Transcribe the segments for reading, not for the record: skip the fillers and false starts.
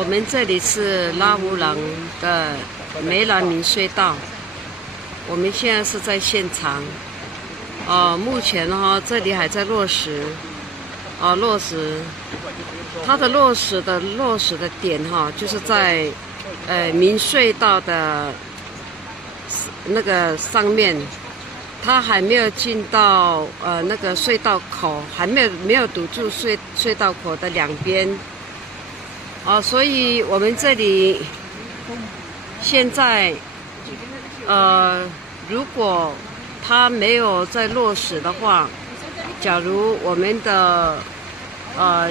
我们这里是拉乌朗的梅兰明隧道，我们现在是在现场。目前这里还在落实，落实。它的落实的点就是在明隧道的那个上面，它还没有进到那个隧道口，还没有堵住隧道口的两边。所以我们这里现在如果它没有在落实的话，假如我们的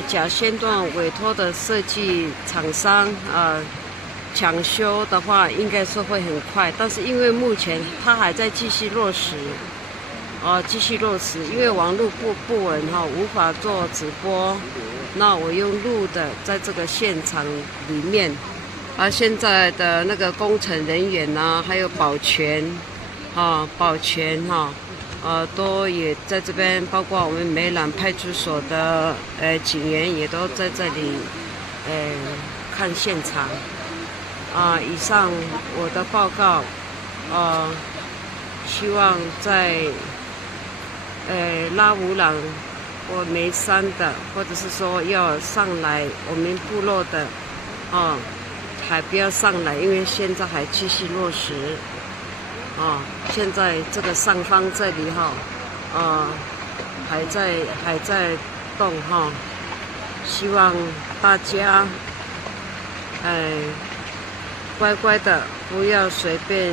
甲仙段委托的设计厂商抢修的话，应该是会很快。但是因为目前它还在继续落实，因为网络不稳无法做直播。那我用录的，在这个现场里面，现在的那个工程人员还有保全都也在这边，包括我们梅兰派出所的警员也都在这里看现场。以上我的报告，希望在拉乌朗或梅山的，或者是说要上来我们部落的，还不要上来，因为现在还继续落实。现在这个上方这里还在动希望大家乖乖的，不要随便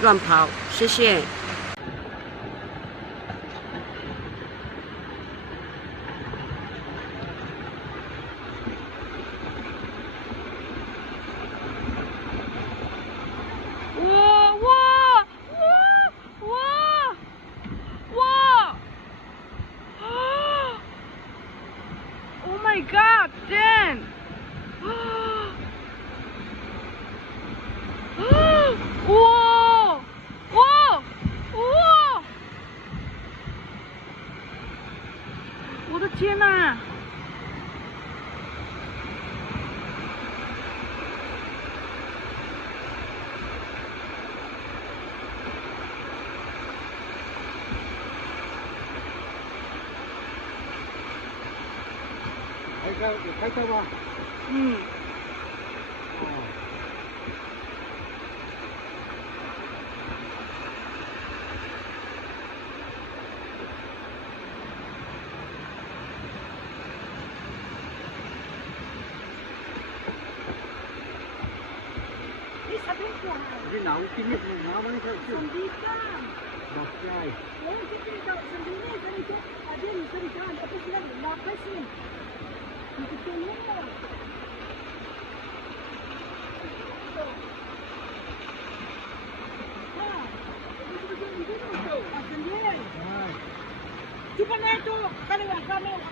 乱跑，谢谢。Oh my God, Dan! Whoa! Whoa! Whoa! 我的天哪！有开车吗？Ini nấu kinh nghiệm nấu nó theo kiểu mặc dài. Chupa neto, kaliwa kami.